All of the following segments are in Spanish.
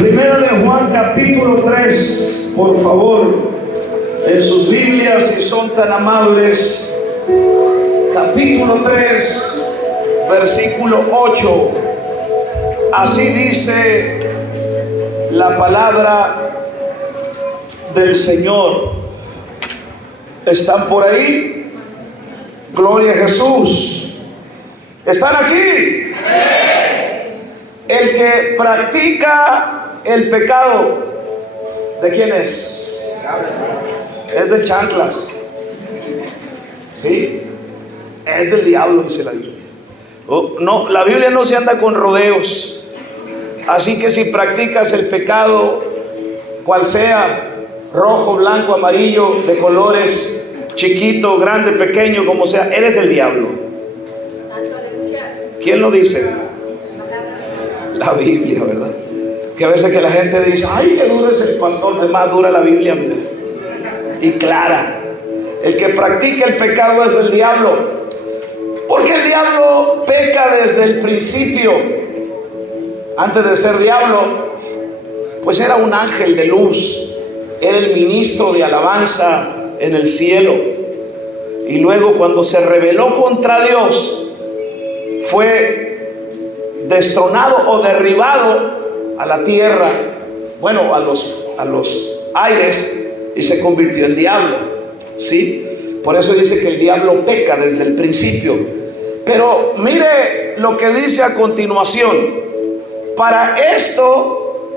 Primero de Juan capítulo 3, por favor, en sus Biblias, si son tan amables. Capítulo 3, versículo 8. Así dice la palabra del Señor. ¿Están por ahí? Gloria a Jesús. ¿Están aquí? El que practica el pecado, ¿de quién es? Es de chanclas. ¿Sí? Es del diablo, dice la Biblia. No, la Biblia no se anda con rodeos. Así que si practicas el pecado, cual sea, rojo, blanco, amarillo, de colores, chiquito, grande, pequeño, como sea, eres del diablo. ¿Quién lo dice? La Biblia, ¿verdad? Que a veces que la gente dice, ay, qué duro es el pastor, es más dura la Biblia, mira. Y clara. El que practica el pecado es del diablo. Porque el diablo peca desde el principio. Antes de ser diablo, pues era un ángel de luz. Era el ministro de alabanza en el cielo. Y luego cuando se rebeló contra Dios, fue destronado o derribado a la tierra, bueno, a los aires, y se convirtió en diablo. ¿Sí? Por eso dice que el diablo peca desde el principio. Pero mire lo que dice a continuación. Para esto,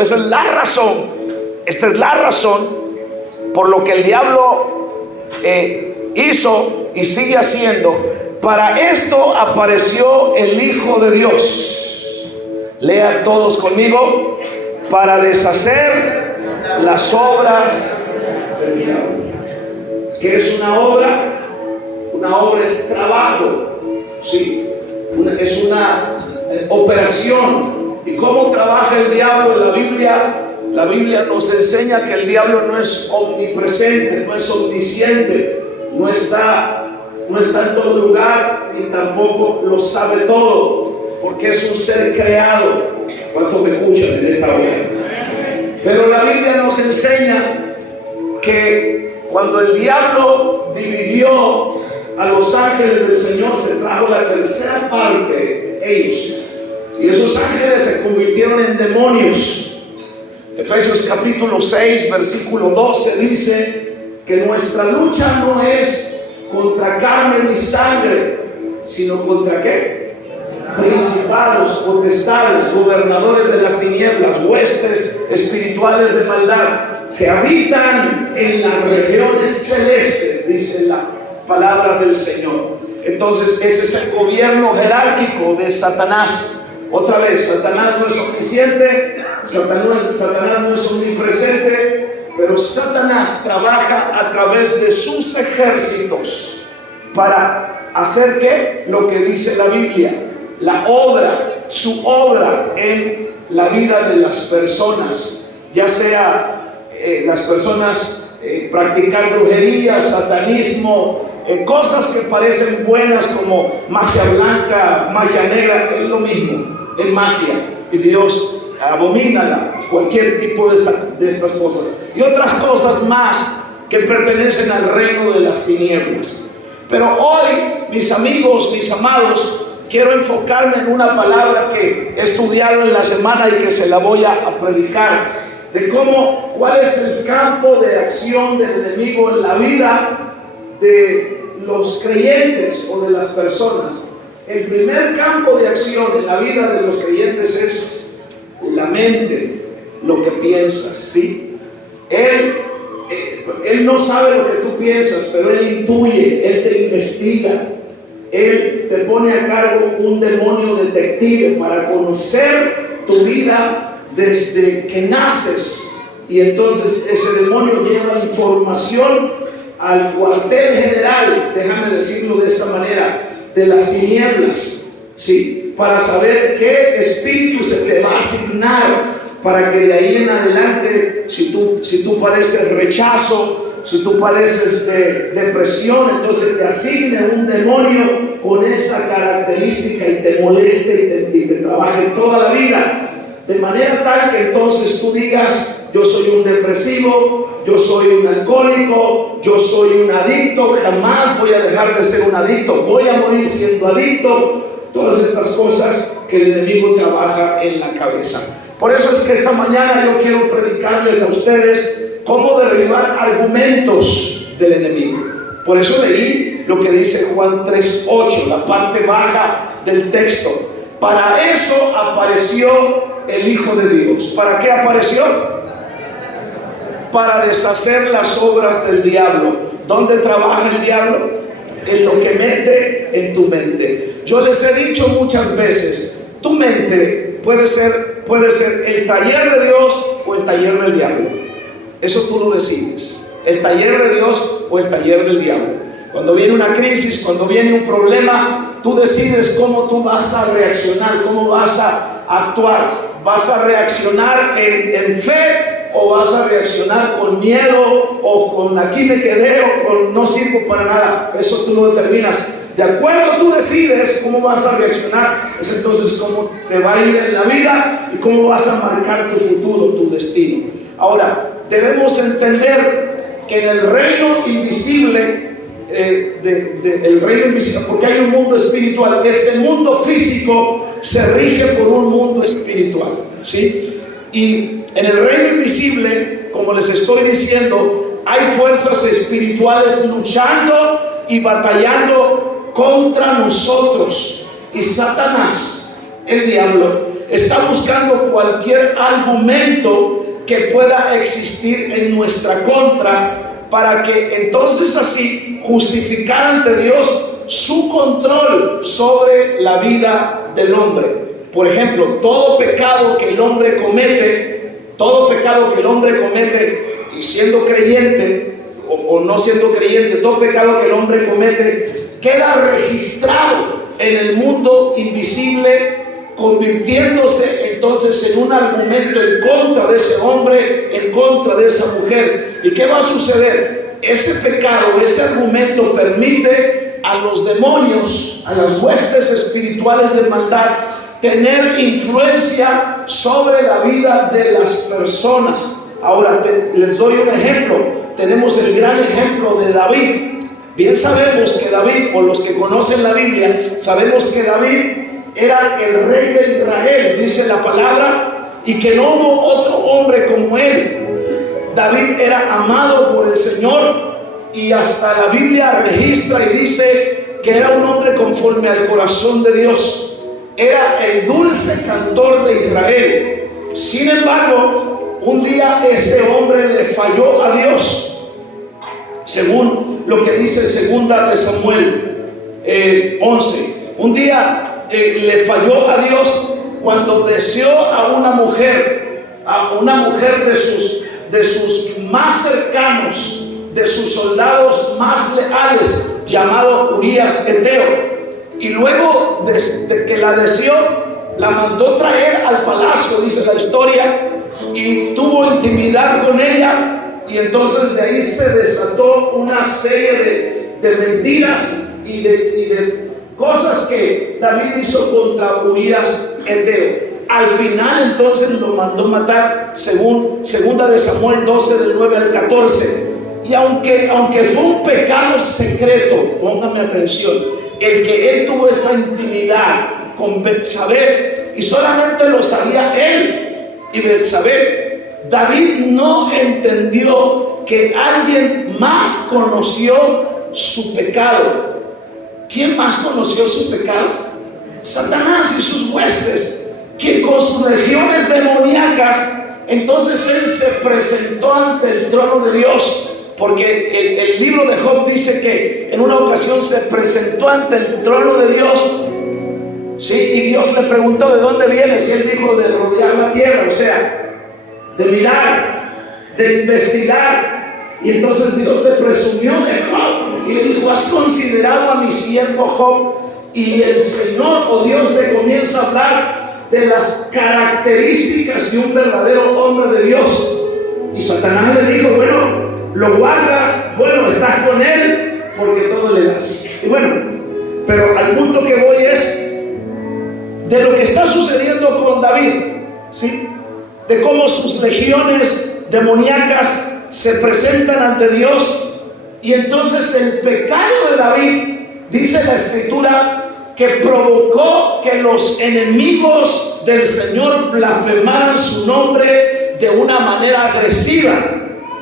esa es la razón. Esta es la razón por lo que el diablo hizo y sigue haciendo. Para esto apareció el Hijo de Dios. Lean todos conmigo. Para deshacer las obras del diablo. ¿Qué es una obra? Una obra es trabajo. ¿Sí? Es una operación. ¿Y cómo trabaja el diablo en la Biblia? La Biblia nos enseña que el diablo no es omnipresente, no es omnisciente, no está en todo lugar, ni tampoco lo sabe todo, porque es un ser creado. ¿Cuántos me escuchan en esta hora? Pero la Biblia nos enseña que cuando el diablo dividió a los ángeles del Señor, se trajo la tercera parte, ellos, y esos ángeles se convirtieron en demonios. Efesios capítulo 6, versículo 12 dice que nuestra lucha no es contra carne ni sangre, sino contra ¿qué? Principados, potestades, gobernadores de las tinieblas, huestes espirituales de maldad que habitan en las regiones celestes, dice la palabra del Señor. Entonces ese es el gobierno jerárquico de Satanás. Otra vez, Satanás no es omnisciente, Satanás no es omnipresente, pero Satanás trabaja a través de sus ejércitos para hacer ¿qué? Lo que dice la Biblia, la obra, su obra en la vida de las personas, ya sea las personas practicar brujería, satanismo, cosas que parecen buenas como magia blanca, magia negra, es lo mismo. Es magia y Dios abomina cualquier tipo de estas cosas y otras cosas más que pertenecen al reino de las tinieblas. Pero hoy, mis amigos, mis amados, quiero enfocarme en una palabra que he estudiado en la semana y que se la voy a predicar, de cuál es el campo de acción del enemigo en la vida de los creyentes o de las personas. El primer campo de acción en la vida de los creyentes es la mente, lo que piensas, ¿sí? Él no sabe lo que tú piensas, pero Él intuye, Él te investiga, Él te pone a cargo un demonio detective para conocer tu vida desde que naces. Y entonces ese demonio lleva información al cuartel general, déjame decirlo de esta manera, de las tinieblas, ¿sí? Para saber qué espíritu se te va a asignar para que de ahí en adelante, si tú padeces rechazo, si tú padeces de depresión, entonces te asigne un demonio con esa característica y te moleste y te trabaje toda la vida. de manera tal que entonces tú digas: yo soy un depresivo, yo soy un alcohólico, yo soy un adicto, jamás voy a dejar de ser un adicto, voy a morir siendo adicto. Todas estas cosas que el enemigo trabaja en la cabeza. Por eso es que esta mañana yo quiero predicarles a ustedes cómo derribar argumentos del enemigo. Por eso leí lo que dice Juan 3:8, la parte baja del texto. Para eso apareció el Hijo de Dios. ¿Para qué apareció? Para deshacer las obras del diablo. ¿Dónde trabaja el diablo? En lo que mete en tu mente. Yo les he dicho muchas veces, tu mente puede ser el taller de Dios o el taller del diablo. Eso tú lo decides. El taller de Dios o el taller del diablo. Cuando viene una crisis, cuando viene un problema, tú decides cómo tú vas a reaccionar, cómo vas a actuar. ¿Vas a reaccionar en fe o vas a reaccionar con miedo o con aquí me quedé o con no sirvo para nada? Eso tú lo determinas. De acuerdo, tú decides cómo vas a reaccionar. Es entonces cómo te va a ir en la vida y cómo vas a marcar tu futuro, tu destino. Ahora, debemos entender que en el reino invisible, el reino invisible, porque hay un mundo espiritual, este mundo físico se rige por un mundo espiritual, ¿sí? Y en el reino invisible, como les estoy diciendo, hay fuerzas espirituales luchando y batallando contra nosotros. Y Satanás, el diablo, está buscando cualquier argumento que pueda existir en nuestra contra, para que entonces así justificar ante Dios su control sobre la vida del hombre. Por ejemplo, todo pecado que el hombre comete, y siendo creyente o no siendo creyente, todo pecado que el hombre comete queda registrado en el mundo invisible, convirtiéndose entonces en un argumento en contra de ese hombre, en contra de esa mujer. ¿Y qué va a suceder? Ese pecado, ese argumento permite a los demonios, a las huestes espirituales de maldad, tener influencia sobre la vida de las personas. Ahora les doy un ejemplo. Tenemos el gran ejemplo de David. Bien sabemos que David, o los que conocen la Biblia, sabemos que David era el rey de Israel, dice la palabra, y que no hubo otro hombre como él. David era amado por el Señor, y hasta la Biblia registra y dice que era un hombre conforme al corazón de Dios. Era el dulce cantor de Israel. Sin embargo, un día este hombre le falló a Dios, según lo que dice segunda de Samuel 11. Un día le falló a Dios cuando deseó a una mujer de sus más cercanos, de sus soldados más leales, llamado Urías Eteo. Y luego de que la deseó, la mandó traer al palacio, dice la historia, y tuvo intimidad con ella. Y entonces de ahí se desató una serie de mentiras y de cosas que David hizo contra Urías Eteo. Al final entonces lo mandó matar, según segunda de Samuel 12 del 9 al 14. Y aunque fue un pecado secreto, póngame atención, el que él tuvo esa intimidad con Betsabé, y solamente lo sabía él y Betsabé, David no entendió que alguien más conoció su pecado. ¿Quién más conoció su pecado? Satanás y sus huestes, quien con sus legiones demoníacas, entonces él se presentó ante el trono de Dios. Porque el libro de Job dice que en una ocasión se presentó ante el trono de Dios, ¿sí? Y Dios le preguntó: ¿de dónde vienes? Y él dijo: de rodear la tierra, o sea, de mirar, de investigar. Y entonces Dios le presumió de Job y le dijo: ¿has considerado a mi siervo Job? Y el Señor, o Dios, le comienza a hablar de las características de un verdadero hombre de Dios. Y Satanás le dijo: bueno, lo guardas, bueno, estás con él porque todo le das. Y bueno, pero al punto que voy es de lo que está sucediendo con David, ¿sí? de cómo sus legiones demoníacas se presentan ante Dios. Y entonces el pecado de David, dice la Escritura, que provocó que los enemigos del Señor blasfemaran su nombre de una manera agresiva.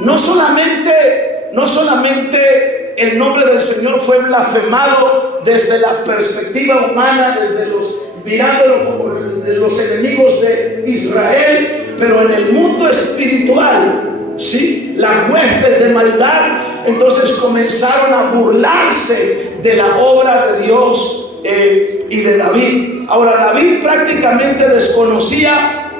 No solamente el nombre del Señor fue blasfemado desde la perspectiva humana, mirándolo como de los enemigos de Israel, pero en el mundo espiritual, ¿sí? Las huestes de maldad entonces comenzaron a burlarse de la obra de Dios y de David. Ahora, David prácticamente desconocía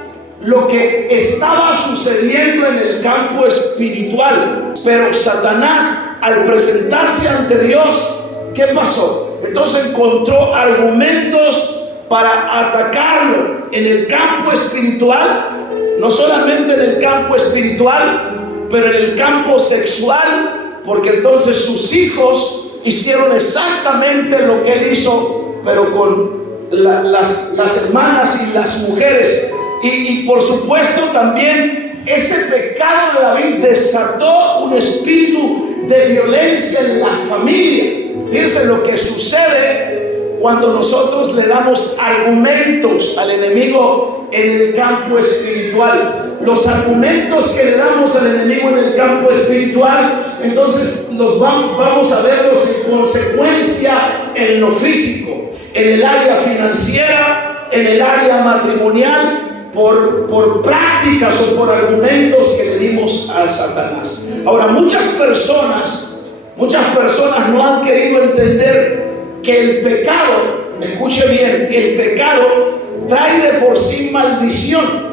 lo que estaba sucediendo en el campo espiritual, pero Satanás, al presentarse ante Dios, ¿qué pasó? Entonces encontró argumentos para atacarlo en el campo espiritual, no solamente en el campo espiritual, pero en el campo sexual, porque entonces sus hijos hicieron exactamente lo que él hizo, pero con las hermanas y las mujeres. Y por supuesto también ese pecado de David desató un espíritu de violencia en la familia. Fíjense lo que sucede cuando nosotros le damos argumentos al enemigo en el campo espiritual. Los argumentos que le damos al enemigo en el campo espiritual, entonces los vamos a verlos en consecuencia en lo físico, en el área financiera, en el área matrimonial, por prácticas o por argumentos que le dimos a Satanás. Ahora, muchas personas no han querido entender que el pecado, escuche bien, el pecado trae de por sí maldición.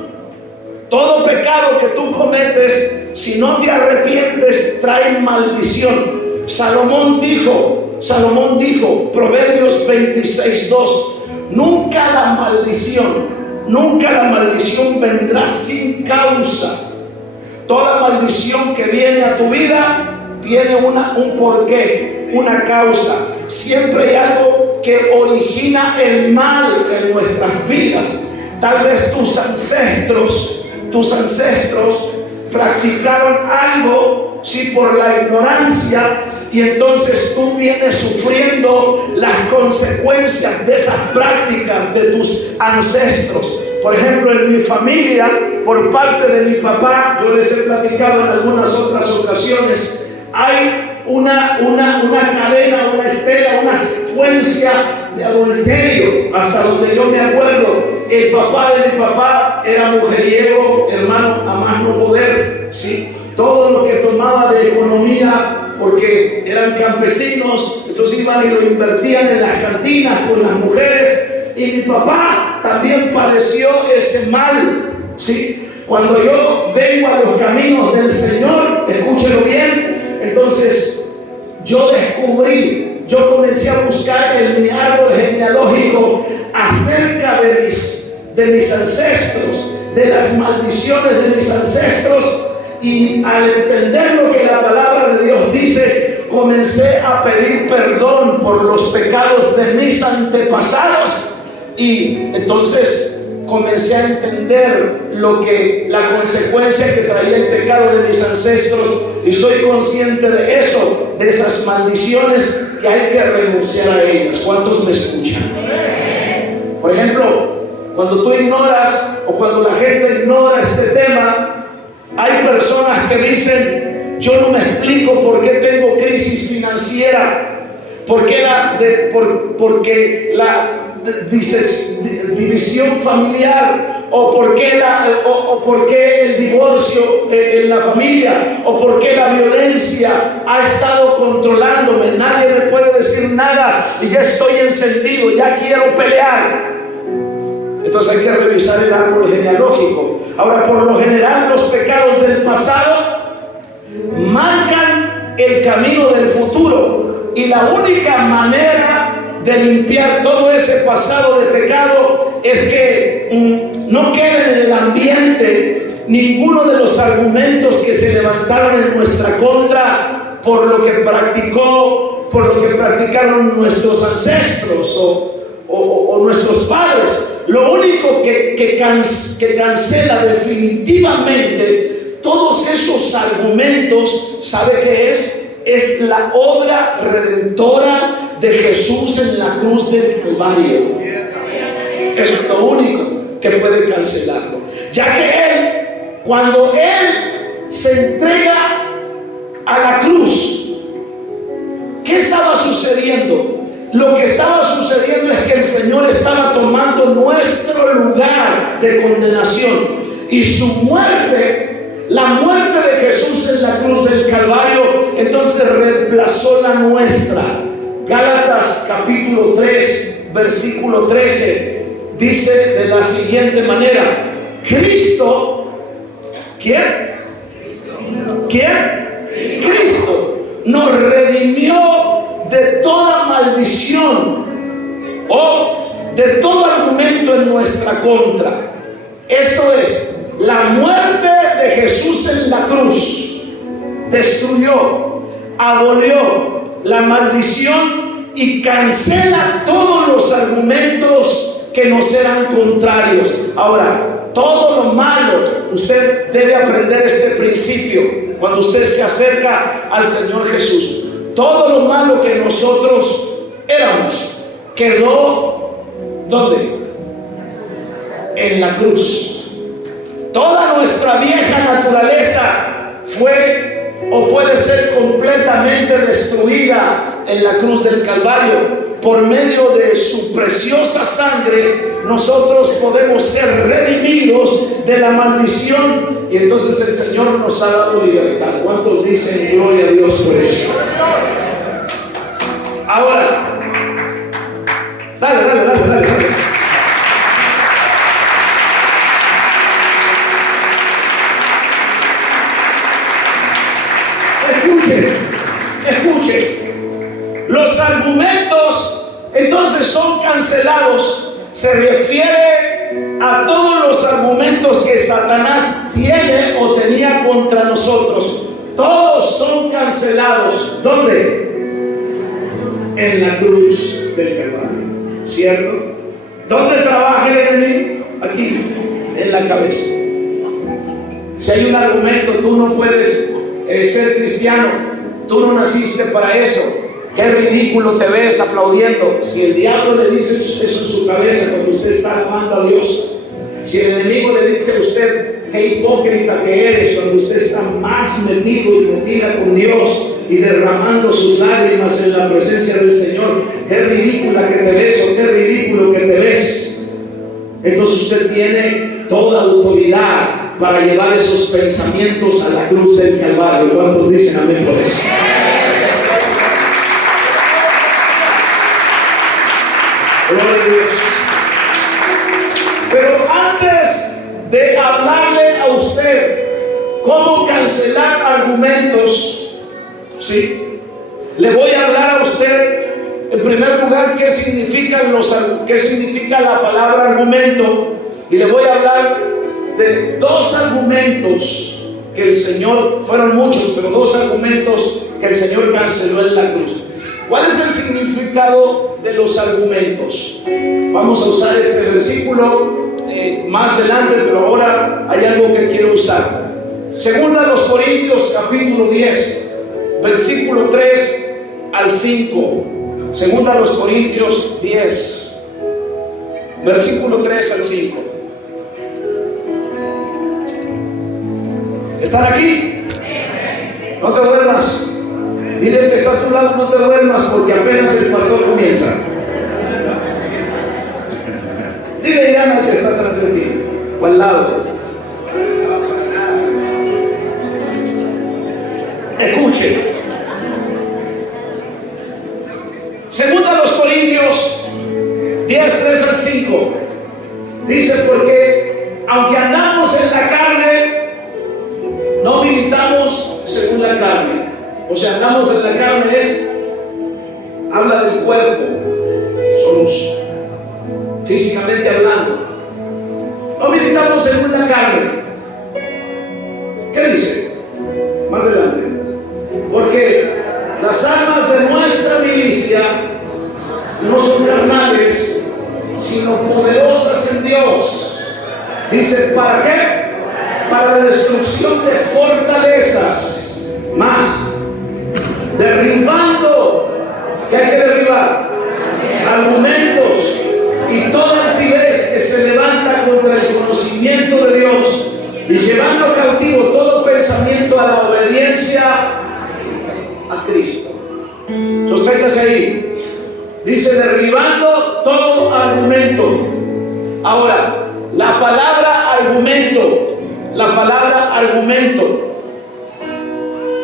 Todo pecado que tú cometes, si no te arrepientes, trae maldición. Salomón dijo, Proverbios 26:2, nunca la maldición vendrá sin causa. Toda maldición que viene a tu vida tiene un porqué, una causa. Siempre hay algo que origina el mal en nuestras vidas. Tal vez tus ancestros practicaron algo, sí, por la ignorancia, y entonces tú vienes sufriendo las consecuencias de esas prácticas de tus ancestros. Por ejemplo, en mi familia, por parte de mi papá, yo les he platicado en algunas otras ocasiones, hay una cadena, una estela, una secuencia de adulterio, hasta donde yo me acuerdo. El papá de mi papá era mujeriego, hermano, a más no poder, ¿sí? Todo lo que tomaba de economía, porque eran campesinos, entonces iban y lo invertían en las cantinas con las mujeres. Y mi papá también padeció ese mal, ¿sí? Cuando yo vengo a los caminos del Señor, escúchelo bien, entonces yo comencé a buscar en mi árbol genealógico acerca de mis ancestros, de las maldiciones de mis ancestros, y al entender lo que la palabra de Dios dice, comencé a pedir perdón por los pecados de mis antepasados, y entonces comencé a entender la consecuencia que traía el pecado de mis ancestros, y soy consciente de eso, de esas maldiciones, y hay que renunciar a ellas. ¿Cuántos me escuchan? Por ejemplo, cuando tú ignoras o cuando la gente ignora este tema, hay personas que dicen: yo no me explico por qué tengo crisis financiera, porque la división familiar, o por qué el divorcio en la familia, o por qué la violencia ha estado controlándome. Nadie me puede decir nada y ya estoy encendido, ya quiero pelear. Entonces hay que revisar el árbol genealógico. Ahora, por lo general, los pecados del pasado marcan el camino del futuro, y la única manera de limpiar todo ese pasado de pecado es que no queden en el ambiente ninguno de los argumentos que se levantaron en nuestra contra por lo que practicaron nuestros ancestros o nuestros padres. lo único que cancela definitivamente todos esos argumentos, ¿sabe qué es? Es la obra redentora de Jesús en la cruz del Calvario. Eso es lo único que puede cancelarlo. Ya que Él, cuando Él se entrega a la cruz, ¿qué estaba sucediendo? Lo que estaba sucediendo es que el Señor estaba tomando nuestro lugar de condenación. Y su muerte, la muerte de Jesús en la cruz del Calvario, entonces reemplazó la nuestra. Gálatas capítulo 3, versículo 13, dice de la siguiente manera: Cristo, ¿quién? Cristo nos redimió de toda maldición o de todo argumento en nuestra contra. Esto es, la muerte de Jesús en la cruz destruyó, abolió la maldición y cancela todos los argumentos que nos eran contrarios. Ahora, todo lo malo, usted debe aprender este principio cuando usted se acerca al Señor Jesús. Todo lo malo que nosotros éramos quedó, ¿dónde? En la cruz. Toda nuestra vieja naturaleza fue o puede ser completamente destruida en la cruz del Calvario. Por medio de su preciosa sangre, nosotros podemos ser redimidos de la maldición, y entonces el Señor nos ha dado libertad. ¿Cuántos dicen gloria a Dios por eso? Ahora, dale. Escuche. Los argumentos entonces son cancelados. Se refiere a todos los argumentos que Satanás tiene o tenía contra nosotros. Todos son cancelados. ¿Dónde? En la cruz del Calvario. ¿Cierto? ¿Dónde trabaja el enemigo? Aquí, en la cabeza. Si hay un argumento, tú no puedes ser cristiano, tú no naciste para eso. Qué ridículo te ves aplaudiendo. Si el diablo le dice eso en su cabeza cuando usted está amando a Dios, si el enemigo le dice a usted qué hipócrita que eres cuando usted está más metido y metida con Dios y derramando sus lágrimas en la presencia del Señor, qué ridícula que te ves o qué ridículo que te ves, entonces usted tiene toda autoridad para llevar esos pensamientos a la cruz del Calvario. ¿Cuántos dicen amén por eso? Gloria a Dios. Pero antes de hablarle a usted cómo cancelar argumentos, ¿sí?, le voy a hablar a usted en primer lugar qué significa la palabra argumento, y le voy a hablar de dos argumentos que el Señor, fueron muchos, pero dos argumentos que el Señor canceló en la cruz. ¿Cuál es el significado de los argumentos? Vamos a usar este versículo más adelante, pero ahora hay algo que quiero usar. Segunda a los Corintios capítulo 10, versículo 3 al 5. Segunda a los Corintios 10, versículo 3 al 5. ¿Están aquí? No te duermas. Dile al que está a tu lado, no te duermas, porque apenas el pastor comienza. Dile, Irán, al que está atrás de ti o al lado. Escuche. Segunda a los Corintios 10, 3 al 5. Dice, porque aunque andamos en la carne, no militamos según la carne. O sea, andamos en la carne habla del cuerpo. Somos físicamente hablando. No militamos según la carne. ¿Qué dice? Más adelante. Porque las armas de nuestra milicia no son carnales, sino poderosas en Dios. Dice, ¿para qué? Para la destrucción de fortalezas. Más. Derribando. ¿Qué hay que derribar? Argumentos y toda altivez que se levanta contra el conocimiento de Dios, y llevando cautivo todo pensamiento a la obediencia a Cristo. Sosténgase ahí. Dice, derribando todo argumento. Ahora, la palabra argumento,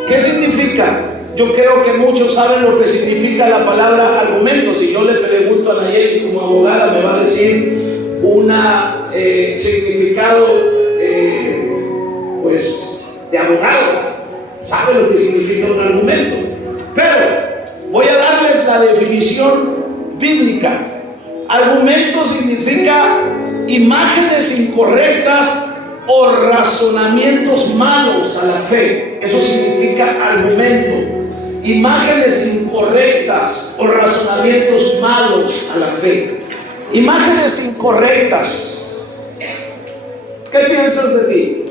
¿qué significa? Yo creo que muchos saben lo que significa la palabra argumento. Si yo le pregunto a Nayeli como abogada, me va a decir un significado pues de abogado. Sabe lo que significa un argumento. Pero voy a darles la definición bíblica. Argumento significa imágenes incorrectas o razonamientos malos a la fe. Eso significa argumento. Imágenes incorrectas o razonamientos malos a la fe. Imágenes incorrectas. ¿Qué piensas de ti?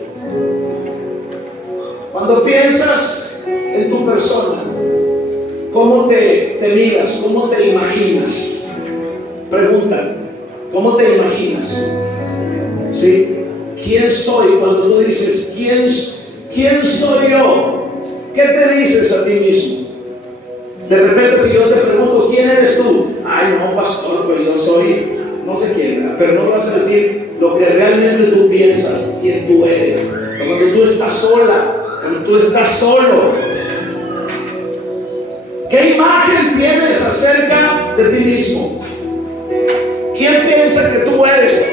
Cuando piensas en tu persona, ¿cómo te miras? ¿Cómo te imaginas? Pregunta, ¿cómo te imaginas? ¿Sí? ¿Quién soy? Cuando tú dices, ¿quién soy yo? ¿Qué te dices a ti mismo? De repente, si yo te pregunto, ¿quién eres tú? Ay, no, pastor, pues yo soy, no sé quién, pero no vas a decir lo que realmente tú piensas, quién tú eres. Cuando tú estás sola, cuando tú estás solo, ¿qué imagen tienes acerca de ti mismo? ¿Quién piensa que tú eres?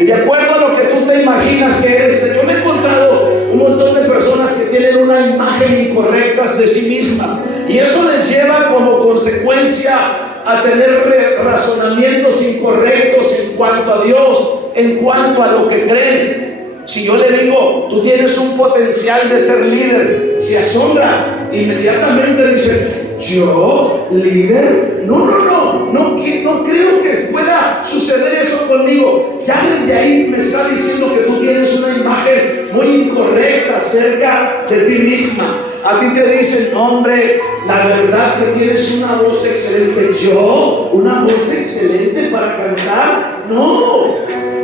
Y de acuerdo a lo que tú te imaginas que eres, yo me he encontrado un montón de personas que tienen una imagen incorrecta de sí misma, y eso les lleva como consecuencia a tener razonamientos incorrectos en cuanto a Dios, en cuanto a lo que creen. Si yo le digo, tú tienes un potencial de ser líder, se asombra, inmediatamente dice, ¿yo? ¿Líder? No creo que pueda suceder eso conmigo. Ya desde ahí me está diciendo que tú tienes una imagen muy incorrecta acerca de ti misma. A ti te dicen, hombre, la verdad que tienes una voz excelente. ¿Yo? ¿Una voz excelente para cantar? No,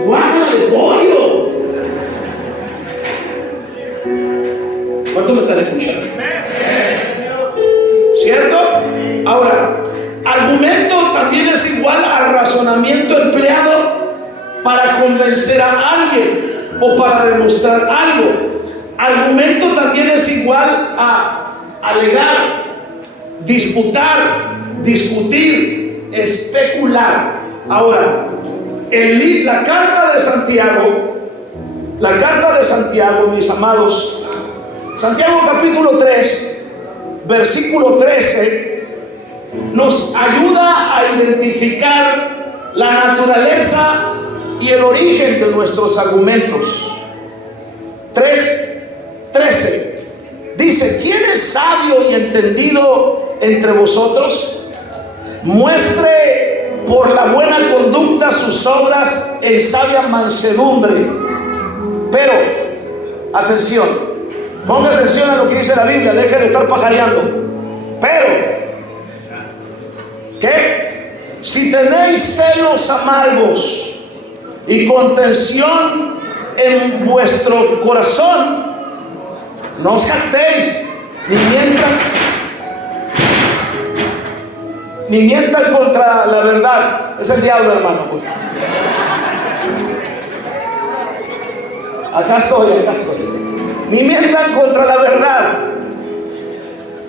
guácala de pollo. ¿Cuánto me están escuchando? ¿Cierto? Ahora, argumento también es igual al razonamiento empleado para convencer a alguien o para demostrar algo. Argumento también es igual a alegar, disputar, discutir, especular. Ahora, la carta de Santiago, mis amados, Santiago capítulo 3, versículo 13, nos ayuda a identificar la naturaleza y el origen de nuestros argumentos. 3:13 dice, ¿quién es sabio y entendido entre vosotros? Muestre por la buena conducta sus obras en sabia mansedumbre. Pero, atención, ponga atención a lo que dice la Biblia, deje de estar pajareando. Pero, ¿qué? Si tenéis celos amargos y contención en vuestro corazón, no os jactéis, ni mientan contra la verdad. Es el diablo, hermano. Acá estoy. Ni mientan contra la verdad.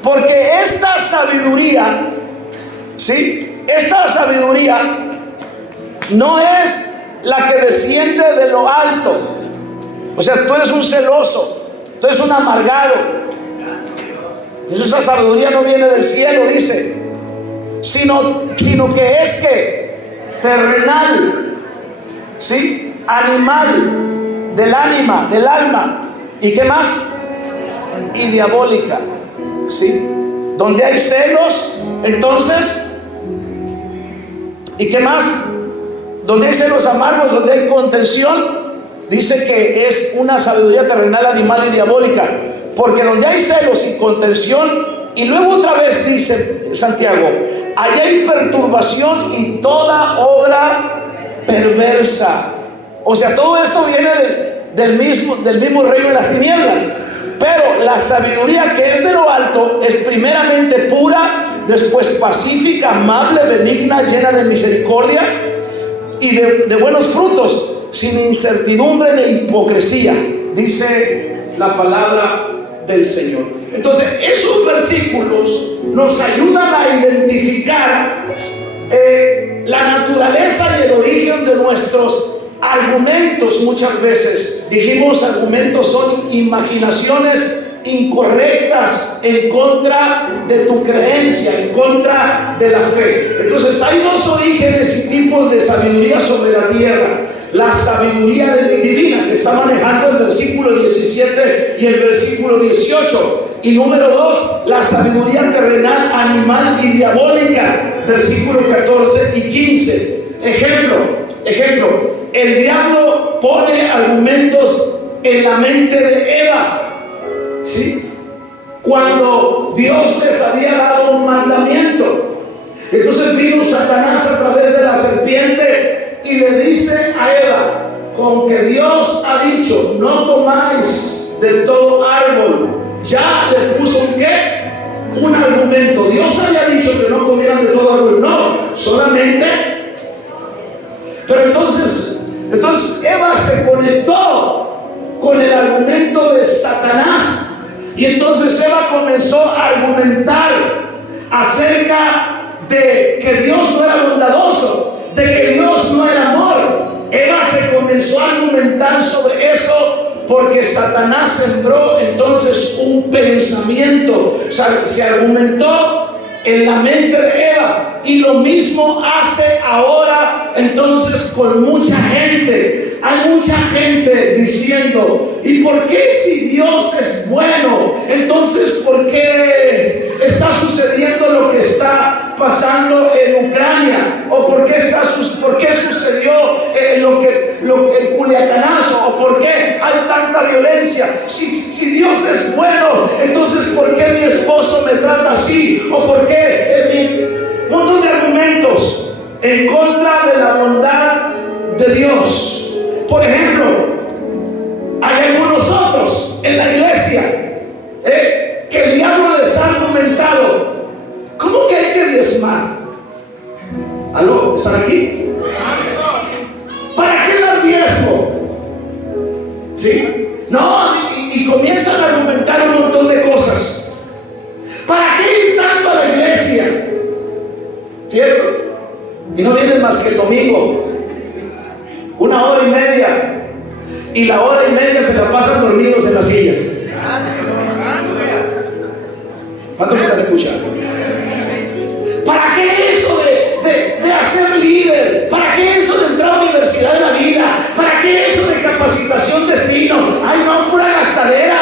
Porque esta sabiduría, ¿sí? Esta sabiduría no es la que desciende de lo alto. O sea, tú eres un celoso, tú eres un amargado. Esa sabiduría no viene del cielo, dice, sino que es que terrenal, ¿sí? Animal, del alma. ¿Y qué más? Y diabólica, ¿sí? Donde hay celos, entonces, ¿y qué más? Donde hay celos amargos, donde hay contención, dice que es una sabiduría terrenal, animal y diabólica. Porque donde hay celos y contención, y luego otra vez dice Santiago, allá hay perturbación y toda obra perversa. O sea, todo esto viene del mismo reino de las tinieblas. Pero la sabiduría que es de lo alto es primeramente pura, después pacífica, amable, benigna, llena de misericordia y de buenos frutos, sin incertidumbre ni hipocresía, dice la palabra del Señor. Entonces, esos versículos nos ayudan a identificar la naturaleza y el origen de nuestros argumentos. Muchas veces dijimos, argumentos son imaginaciones incorrectas en contra de tu creencia, en contra de la fe. Entonces hay dos orígenes y tipos de sabiduría sobre la tierra. La sabiduría divina, que está manejando el versículo 17 y el versículo 18. Y número 2, la sabiduría terrenal, animal y diabólica, versículo 14 y 15. Ejemplo, el diablo pone argumentos en la mente de Eva, ¿sí? Cuando Dios les había dado un mandamiento. Entonces vino Satanás a través de la serpiente y le dice a Eva, con que Dios ha dicho, no comáis de todo árbol, ya le puso un ¿qué? Un argumento. Dios había dicho que no comieran de todo árbol, no, solamente. Pero entonces Eva se conectó con el argumento de Satanás, y entonces Eva comenzó a argumentar acerca de que Dios no era bondadoso, de que Dios no era amor. Eva se comenzó a argumentar sobre eso porque Satanás sembró entonces un pensamiento. O sea, se argumentó en la mente de Eva, y lo mismo hace ahora entonces con mucha gente. Hay mucha gente diciendo, ¿y por qué si Dios es bueno? Entonces, ¿por qué está sucediendo lo que está pasando en Ucrania? ¿O por qué sucedió lo que el Culiacanazo? ¿O por qué hay tanta violencia? Si Dios es bueno, entonces ¿por qué mi esposo me trata así? ¿O por qué? Un montón de argumentos en contra de la bondad de Dios. Por ejemplo, hay algunos otros en la iglesia que el diablo les ha argumentado, ¿cómo que hay que diezmar? ¿Aló? ¿Están aquí? ¿Para qué dar diezmo? ¿Sí? No, y comienzan a argumentar un montón de cosas. ¿Para qué ir tanto a la iglesia? ¿Cierto? Y no vienen más que el domingo, 1 hora y media, y la hora y media se la pasan dormidos en la silla. ¿Cuántos me están escuchando? ¿Para qué eso de hacer líder? ¿Para qué eso de entrar a la universidad de la vida? ¿Para qué eso de capacitación destino? ¡Ay, no, pura gastadera!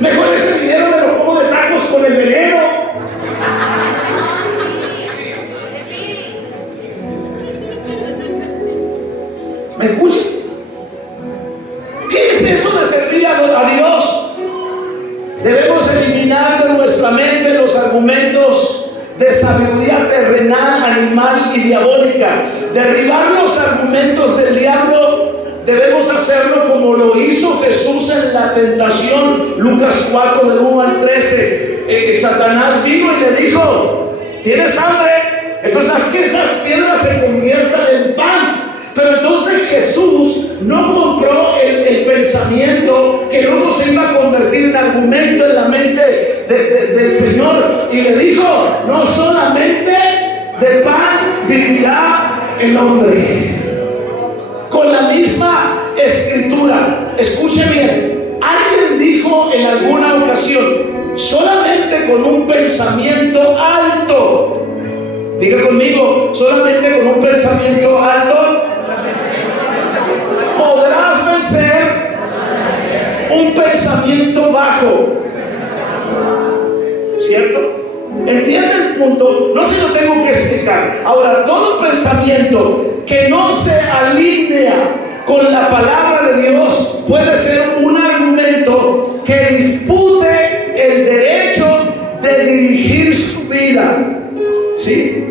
Mejor ese dinero me lo pongo de tacos con el veneno. ¿Me escuchan? ¿Qué es eso de servir a Dios? Debemos eliminar de nuestra mente los argumentos de sabiduría terrenal, animal y diabólica. Derribar los argumentos del diablo debemos hacerlo como lo hizo Jesús en la tentación. Lucas 4, del 1 al 13. Satanás vino y le dijo, ¿tienes hambre? Entonces haz que esas piedras se conviertan en pan. Pero entonces Jesús no compró el pensamiento que luego se iba a convertir en argumento en la mente del Señor, y le dijo, no solamente de pan vivirá el hombre. Con la misma escritura, escuche bien, alguien dijo en alguna ocasión, solamente con un pensamiento alto, diga conmigo, solamente con un pensamiento alto podrás vencer un pensamiento bajo. ¿Cierto? ¿Entienden? el punto? No se lo tengo que explicar. Ahora, todo pensamiento que no se alinea con la palabra de Dios puede ser un argumento que dispute el derecho de dirigir su vida. ¿Sí?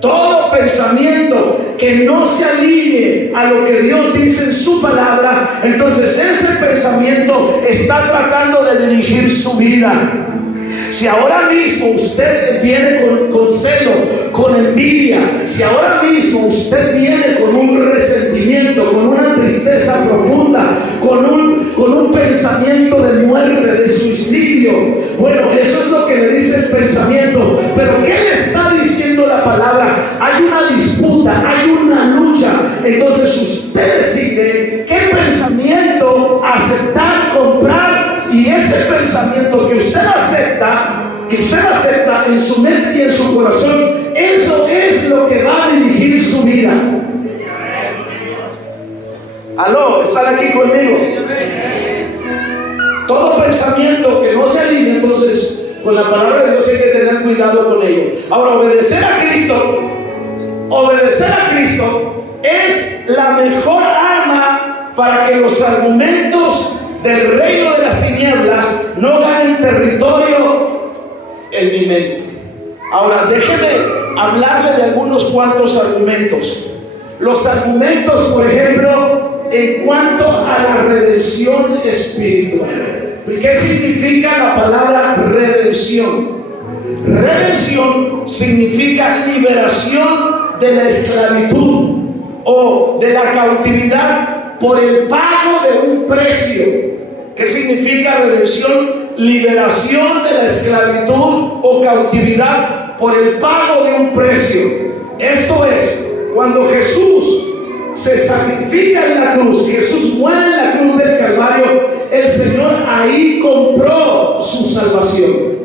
Todo pensamiento que no se alinee a lo que Dios dice en su palabra, entonces ese pensamiento está tratando de dirigir su vida. Si ahora mismo usted viene con celo, con envidia, si ahora mismo usted viene con un resentimiento, con una tristeza profunda, con un pensamiento de muerte, de suicidio, bueno, eso es lo que le dice el pensamiento. Pero ¿qué le está diciendo la palabra? Hay una disputa, hay una lucha. Entonces usted decide qué pensamiento aceptar, comprar. Y ese pensamiento que usted acepta en su mente y en su corazón, eso es lo que va a dirigir su vida. Aló, ¿están aquí conmigo? Todo pensamiento que no se alinee entonces con la palabra de Dios, hay que tener cuidado con ello. Ahora, obedecer a Cristo es la mejor arma para que los argumentos del reino de las tinieblas no ganen territorio en mi mente. Ahora, déjeme hablarle de algunos cuantos argumentos. Los argumentos, por ejemplo, en cuanto a la redención espiritual. ¿Qué significa la palabra redención? Redención significa liberación de la esclavitud o de la cautividad por el pago de un precio. ¿Qué significa redención? Liberación de la esclavitud o cautividad por el pago de un precio. Esto es, cuando Jesús se sacrifica en la cruz, Jesús muere en la cruz del Calvario, el Señor ahí compró su salvación.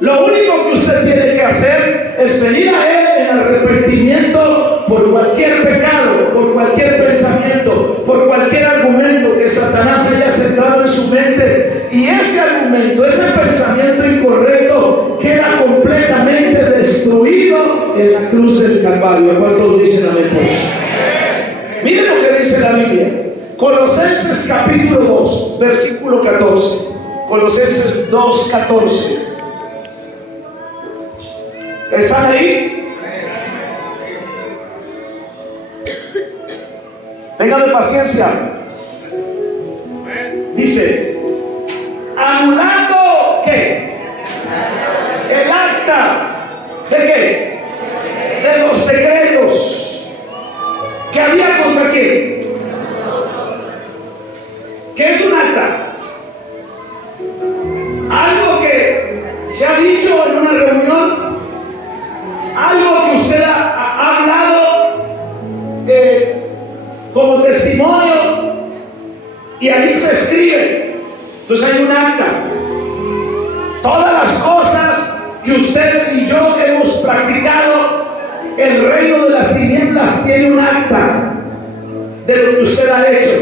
Lo único que usted tiene que hacer es venir a Él en arrepentimiento por cualquier pecado, por cualquier pensamiento, por cualquier argumento que Satanás haya centrado en su mente. Y ese argumento, ese pensamiento incorrecto queda completamente destruido en la cruz del Calvario. ¿Cuántos dicen amén por eso? Miren lo que dice la Biblia. Colosenses capítulo 2, versículo 14. Colosenses 2, 14. ¿Están ahí? Téngame paciencia. Dice, anulando ¿qué? El acta ¿de qué? De los decretos que había contra quién. ¿Qué es un acta? Algo que se ha dicho en una reunión, algo que usted ha hablado como testimonio y ahí se escribe. Entonces hay un acta. Todas las cosas que usted y yo hemos practicado, el reino de las tinieblas tiene un acta de lo que usted ha hecho.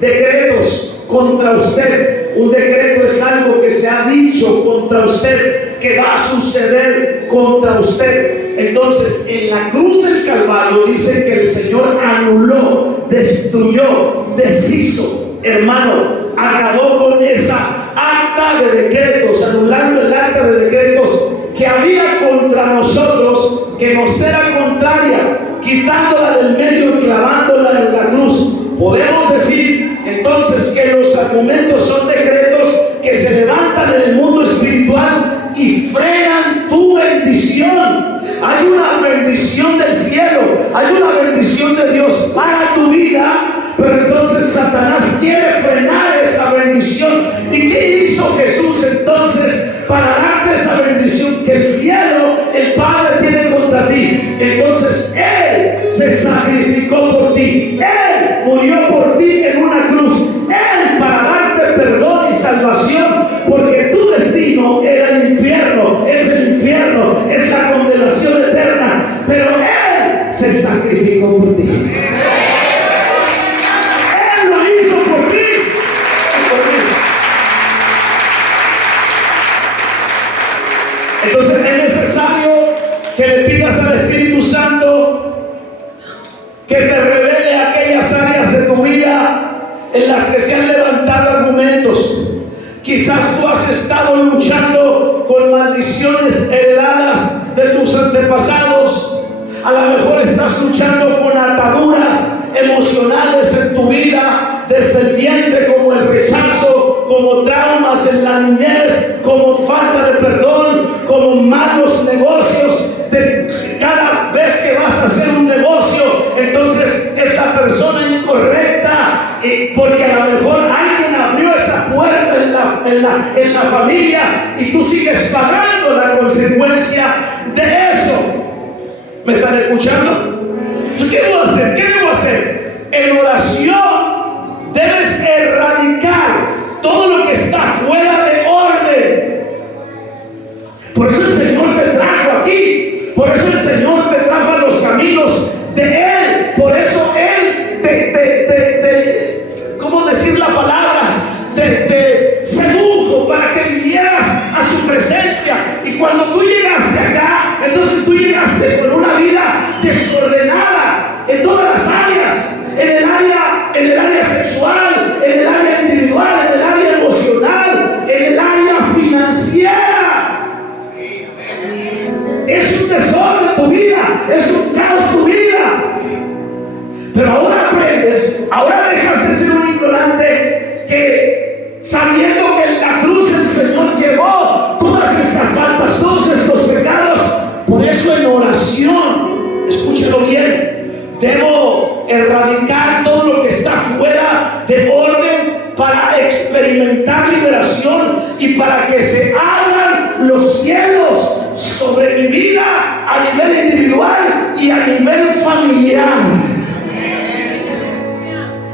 Decretos contra usted. Un decreto es algo que se ha dicho contra usted, que va a suceder contra usted. Entonces, en la cruz del Calvario dice que el Señor anuló, destruyó, deshizo, hermano, acabó con esa acta de decretos, anulando el acta de decretos que había contra nosotros, que nos era contraria, quitándola del medio y clavándola en la cruz. Podemos decir entonces que los argumentos son decretos que se levantan en el mundo espiritual y frenan tu bendición. Hay una bendición del cielo, hay una bendición de Dios para tu vida, pero entonces Satanás quiere frenar esa bendición. ¿Y qué hizo Jesús entonces para darte esa bendición que el cielo, el Padre, tiene contra ti? Entonces Él se sacrificó por ti, Él murió por ti en una cruz, Él para darte perdón y salvación, porque tu destino era el infierno, es el infierno, es la condenación eterna, pero Él se sacrificó por ti. Él lo hizo por ti y por mí. que te revele aquellas áreas de tu vida en las que se han levantado argumentos. Quizás tú has estado luchando con maldiciones heredadas de tus antepasados. A lo mejor estás luchando con ataduras emocionales en tu vida desde el vientre, como el rechazo, como traumas en la niñez, como falta de perdón, como malos negocios. Cada vez que vas a hacer un negocio, entonces es la persona incorrecta, porque a lo mejor alguien abrió esa puerta en la familia y tú sigues pagando la consecuencia de eso. ¿Me están escuchando? ¿Qué debo hacer? ¿Qué debo hacer? En oración debes erradicar todo lo que está fuera de orden. Por eso el Señor te trajo aquí. Por eso el Señor te trajo a los caminos de Él. Por eso Él ¿cómo decir la palabra? Te sedujo para que vinieras a su presencia. Y cuando tú llegaste acá, entonces tú llegaste con una vida desordenada en todas las áreas, en el área sexual, en el área individual, en el área emocional, en el área financiera. Es un desorden tu vida, es un caos tu vida. Pero ahora aprendes, ahora dejas de ser un ignorante que, sabiendo que en la cruz el Señor llevó todas estas faltas, todos estos pecados. Por eso en oración, escúchelo bien, debo erradicar todo lo que está fuera de orden para experimentar liberación y para que se abran los cielos sobre mi vida a nivel individual y a nivel familiar.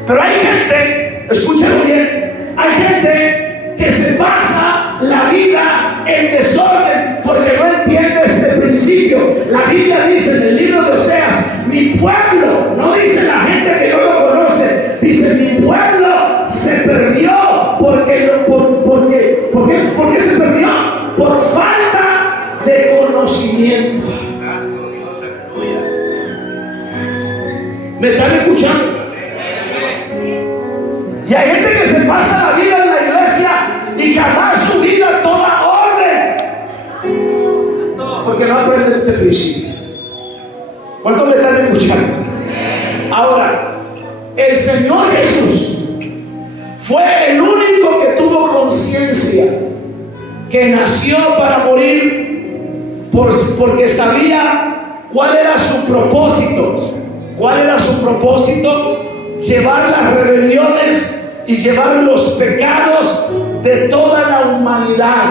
Pero hay gente, escúchalo bien, hay gente que se pasa la vida en desorden porque no entiende este principio. La Biblia dice en el libro de Oseas, mi pueblo, no dice la gente que no lo conoce, dice mi pueblo se perdió. ¿Por qué se perdió? Por falta de conocimiento. ¿Me están escuchando? Y hay gente que se pasa la vida en la iglesia y jamás su vida toma orden porque no aprende este principio. ¿Cuántos me están escuchando? Ahora, el Señor Jesús fue el único que tuvo conciencia que nació para morir porque sabía cuál era su propósito. ¿Cuál era su propósito? Llevar las rebeliones y llevar los pecados de toda la humanidad.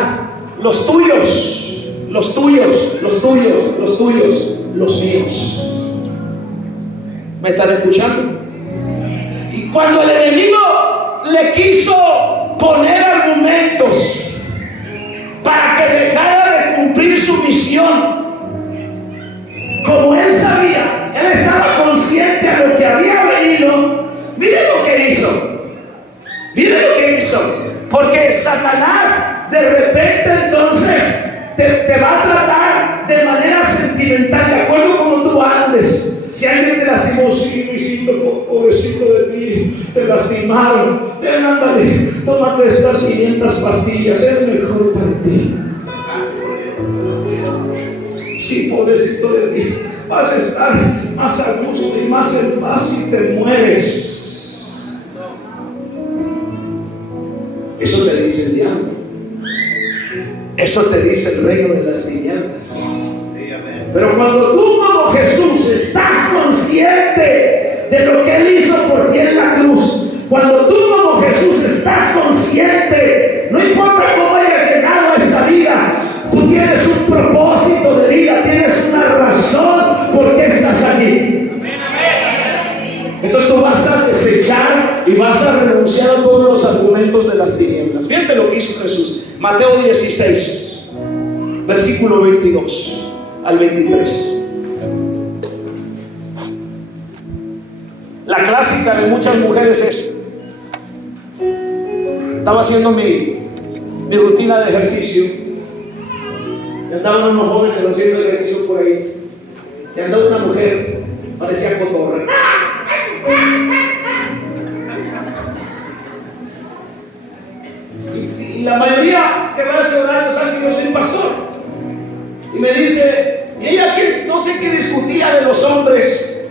Los tuyos, los tuyos, los tuyos, los tuyos, los míos. ¿Me están escuchando? Y cuando el enemigo le quiso poner argumentos para que dejara de cumplir su misión, como él sabía, él estaba consciente a lo que había venido. Mire lo que hizo. Mire lo que hizo. Porque Satanás de repente entonces te va a tratar de manera sentimental, de acuerdo como tú andes. Si alguien te lastimó, sí, hijito, pobrecito de ti, te lastimaron. Ándale, tómate estas 500 pastillas, es mejor para ti. Sí, pobrecito de ti, vas a estar más a gusto y más en paz si te mueres. Eso te dice el diablo. Eso te dice el reino de las tinieblas. Pero cuando tú como Jesús estás consciente de lo que Él hizo por ti en la cruz, cuando tú como Jesús estás consciente, no importa cómo hayas llegado a esta vida, tú tienes un propósito de vida, tienes una razón por qué estás aquí. Entonces tú vas a desechar y vas a renunciar a todos los argumentos de las tinieblas. Fíjate lo que hizo Jesús. Mateo 16, versículo 22 al 23. La clásica de muchas mujeres es: estaba haciendo mi rutina de ejercicio y andaban unos jóvenes haciendo ejercicio por ahí y andaba una mujer, parecía cotorra, me dice, y ella no sé qué discutía de los hombres.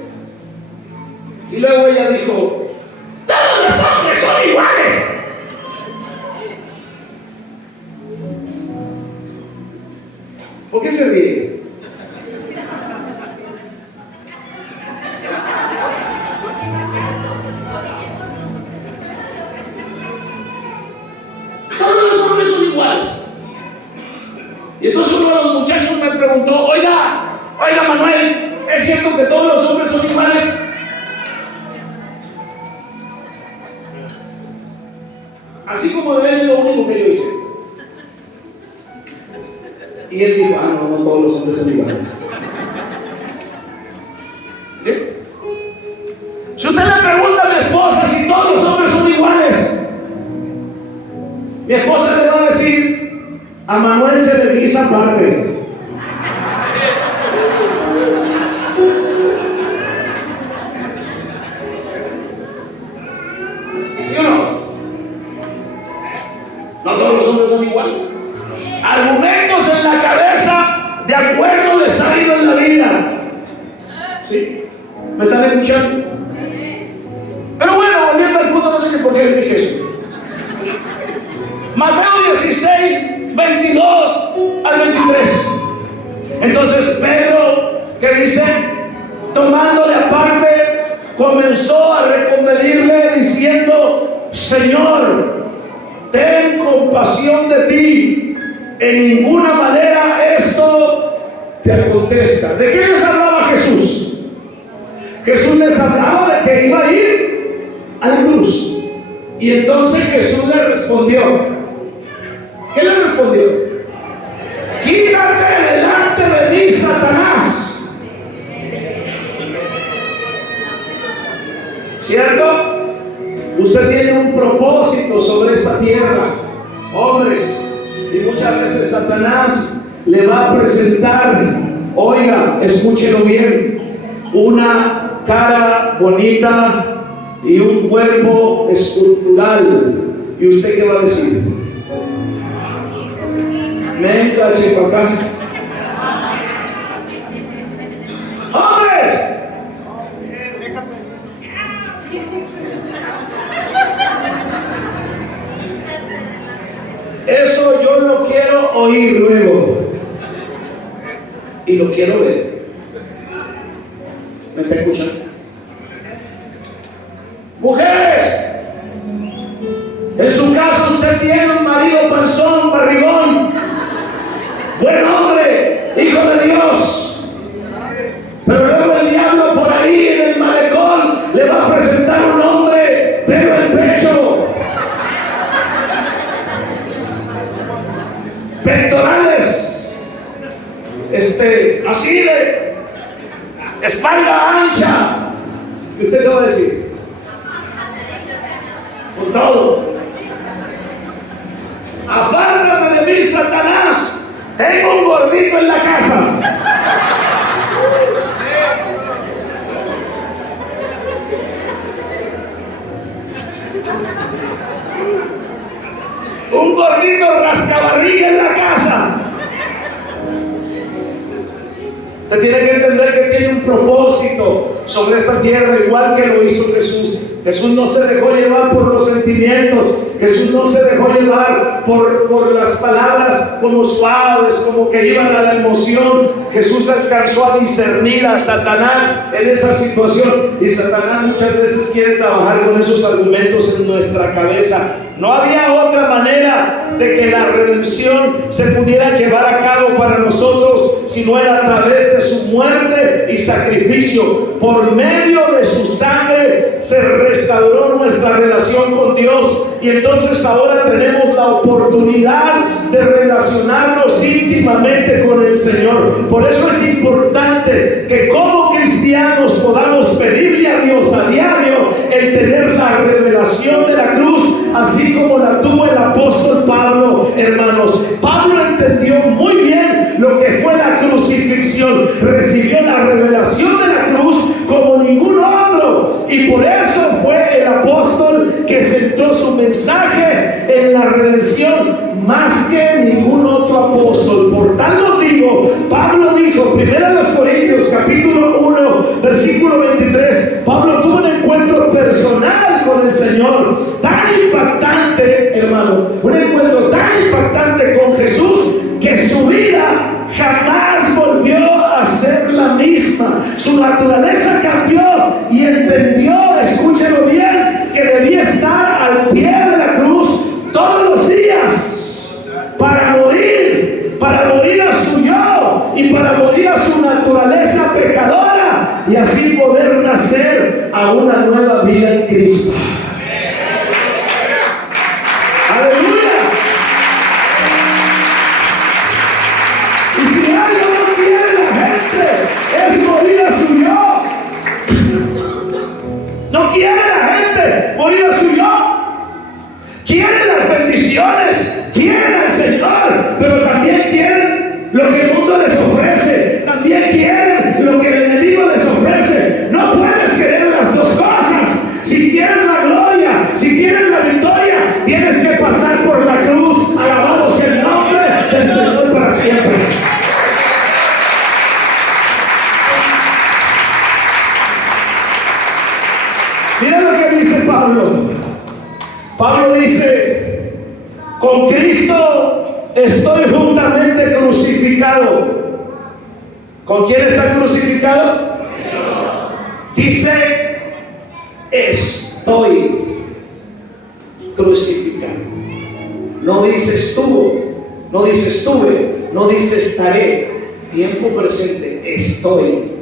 Y luego ella dijo, todos los hombres son iguales. ¿Por qué se ríe? Todos los hombres son iguales. Y entonces uno de los muchachos me preguntó, oiga Manuel, ¿es cierto que todos los hombres son iguales? Así como de él es lo único que yo hice. Y él dijo, no todos los hombres son iguales. ¿Bien? Si usted le pregunta a mi esposa si todos los hombres son iguales, mi esposa le va a decir, a Manuel se le guisa aparte. ¿Sí o no? No todos los hombres son iguales. Argumentos en la cabeza, de acuerdo les ha ido en la vida. ¿Sí? ¿Me están escuchando? Pero bueno, volviendo al punto, no sé ni por qué les dije eso. Mateo 16, 22 al 23. Entonces Pedro, ¿qué dice? Tomándole aparte, comenzó a reconvenirle diciendo, Señor, ten compasión de ti. En ninguna manera esto te acontezca. ¿De qué les hablaba Jesús? Jesús les hablaba de que iba a ir a la cruz. Y entonces Jesús le respondió. ¿Qué le respondió? Quítate delante de mí, Satanás. ¿Cierto? Usted tiene un propósito sobre esta tierra, hombres. Y muchas veces Satanás le va a presentar, oiga, escúchelo bien, una cara bonita y un cuerpo escultural. ¿Y usted qué va a decir? Venga, chico, acá. ¡Hombres! Eso yo lo quiero oír luego. Y lo quiero ver. ¿Me está escuchando? Mujeres, en su casa usted tiene un marido panzón, barrigón, buen hombre, hijo de Dios. Pero luego el diablo por ahí en el malecón le va a presentar un hombre, pero el pecho, pectorales, así de espalda ancha. ¿Y usted qué va a decir? Con todo. Apártate de mí, Satanás. Tengo un gordito en la casa. Un gordito rascabarriga en la casa. Usted tiene que entender que tiene un propósito sobre esta tierra, igual que lo hizo Jesús. Jesús no se dejó llevar por los sentimientos. Jesús no se dejó llevar por las palabras como suaves, como que iban a la emoción. Jesús alcanzó a discernir a Satanás en esa situación. Y Satanás muchas veces quiere trabajar con esos argumentos en nuestra cabeza. No había otra manera de que la redención se pudiera llevar a cabo para nosotros si no era a través de su muerte y sacrificio. Por medio de su sangre se restauró nuestra relación con Dios, y entonces ahora tenemos la oportunidad de relacionarnos íntimamente con el Señor. Por eso es importante que como cristianos podamos pedirle a Dios a diario el tener la revelación de la cruz, así como la tuvo el apóstol Pablo, hermanos. Pablo entendió muy bien lo que fue la crucifixión, recibió la revelación de la cruz como ningún otro, y por eso fue el apóstol que centró su mensaje en la redención más que ningún otro apóstol. Por tal motivo, Pablo Pablo tuvo un encuentro personal con el Señor, tan impactante, hermano, un encuentro tan impactante con Jesús, que su vida jamás volvió a ser la misma. Su naturaleza cambió y entendió, escúchelo bien, que debía estar al pie de la cruz todos los días para morir a su yo y para morir a su naturaleza pecadora, y así poder nacer a una nueva vida en Cristo. Aleluya. Y si algo no quiere la gente es morir a su yo. No quiere la gente morir a su yo. Quieren las bendiciones, quieren al Señor, pero también quieren lo que el mundo les ofrece, también quieren lo que el enemigo les ofrece. No puedes querer las dos cosas. Si quieres la gloria, si quieres la victoria, tienes que pasar por la cruz. Alabado sea el nombre del Señor para siempre. Mira lo que dice Pablo. Pablo dice: con Cristo estoy juntamente crucificado. ¿Con quién está crucificado? Dice: estoy crucificado. No dice estuvo, no dice estuve, no dice estaré. Tiempo presente, estoy.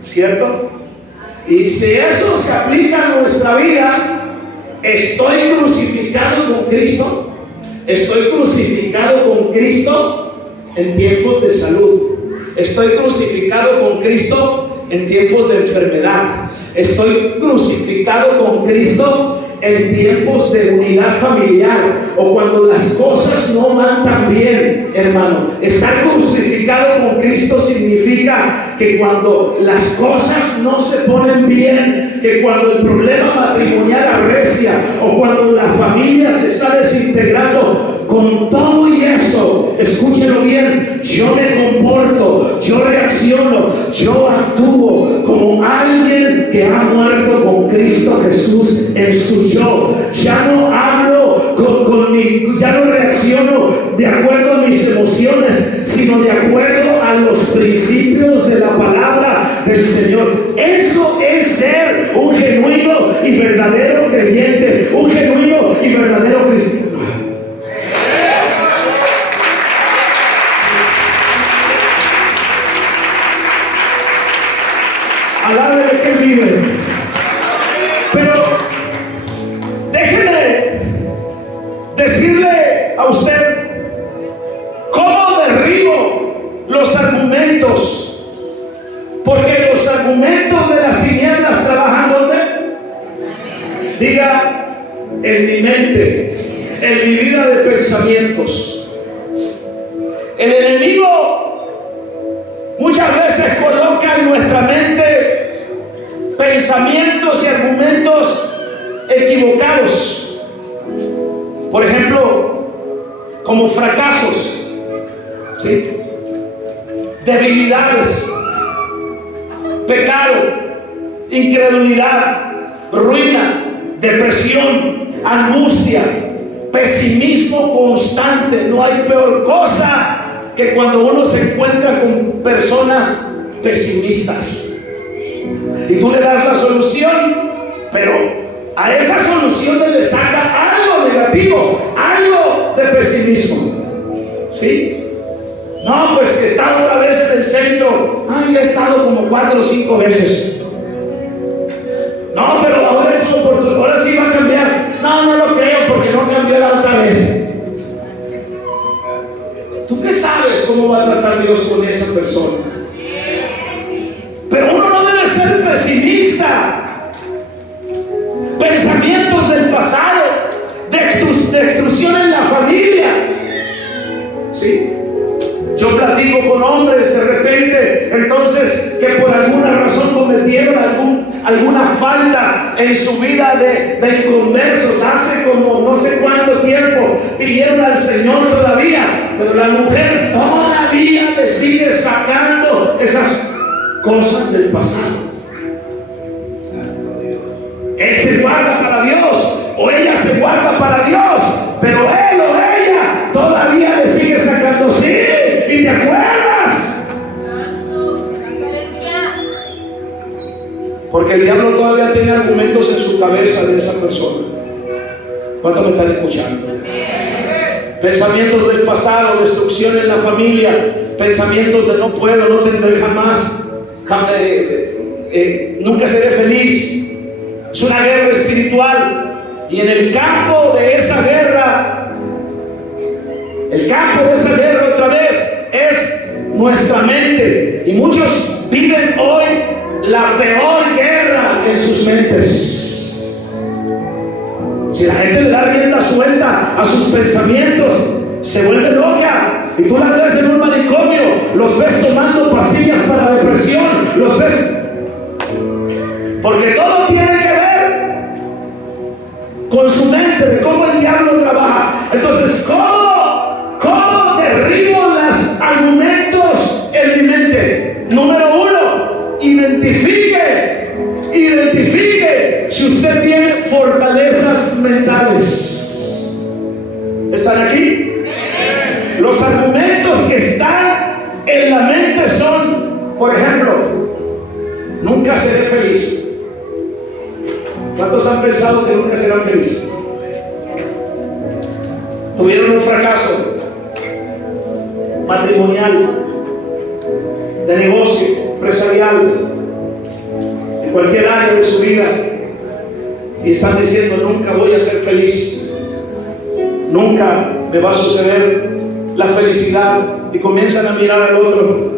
¿Cierto? Y si eso se aplica a nuestra vida, estoy crucificado con Cristo. Estoy crucificado con Cristo en tiempos de salud. Estoy crucificado con Cristo en tiempos de enfermedad. Estoy crucificado con Cristo en tiempos de unidad familiar, o cuando las cosas no van tan bien, hermano. Estar crucificado con Cristo significa que cuando las cosas no se ponen bien, que cuando el problema matrimonial arrecia, o cuando la familia se está desintegrando, con todo y eso, escúchelo bien, yo me comporto, yo reacciono, yo actúo como alguien que ha muerto con Cristo Jesús en su yo. Ya no hablo ya no reacciono de acuerdo a mis emociones, sino de acuerdo a los principios de la palabra del Señor. Eso es ser un genuino y verdadero creyente, un genuino y verdadero cristiano. Alabe de que vive. Pero déjeme decirle a usted cómo derribo los argumentos, porque los argumentos de las tinieblas trabajan ¿dónde? Diga: en mi mente, en mi vida de pensamientos. El enemigo muchas veces coloca en nuestra mente pensamientos y argumentos equivocados. Por ejemplo, como fracasos, ¿sí?, debilidades, pecado, incredulidad, ruina, depresión, angustia, pesimismo constante. No hay peor cosa que cuando uno se encuentra con personas pesimistas y tú le das la solución, pero a esa solución le saca algo negativo, algo de pesimismo. ¿Sí? No, pues que está otra vez en el centro. Ya he estado como 4 o 5 veces. No, pero ahora es su oportunidad, ahora sí va a cambiar. No lo creo, porque no cambió la otra vez. ¿Tú qué sabes cómo va a tratar Dios con esa persona? Pero uno no debe ser pesimista. Pensamientos del pasado, de extrusión en la familia. ¿Sí? Yo platico con hombres de repente, entonces, que por alguna razón cometieron alguna falta en su vida de inconversos. Hace como no sé cuánto tiempo pidieron al Señor todavía, pero la mujer todavía le sigue sacando esas cosas del pasado. guarda para Dios, o ella se guarda para Dios, pero él o ella todavía le sigue sacando, sí, y te acuerdas. Porque el diablo todavía tiene argumentos en su cabeza de esa persona. ¿Cuántos me están escuchando? Pensamientos del pasado, destrucción en la familia, pensamientos de no puedo, no tendré jamás, nunca seré feliz. Es una guerra espiritual, y en el campo de esa guerra, otra vez es nuestra mente, y muchos viven hoy la peor guerra en sus mentes. Si la gente le da rienda suelta a sus pensamientos, se vuelve loca, y tú la ves en un manicomio, los ves tomando pastillas para depresión, los ves, porque todo tiene que ver con su mente, de cómo el diablo trabaja. Entonces, ¿cómo derribo los argumentos en mi mente? Número uno, identifique si usted tiene fortalezas mentales. ¿Están aquí? Los argumentos que están en la mente son, por ejemplo, nunca seré feliz. ¿Cuántos han pensado que nunca serán felices? Tuvieron un fracaso matrimonial, de negocio, empresarial, en cualquier área de su vida, y están diciendo: nunca voy a ser feliz, nunca me va a suceder la felicidad, y comienzan a mirar al otro,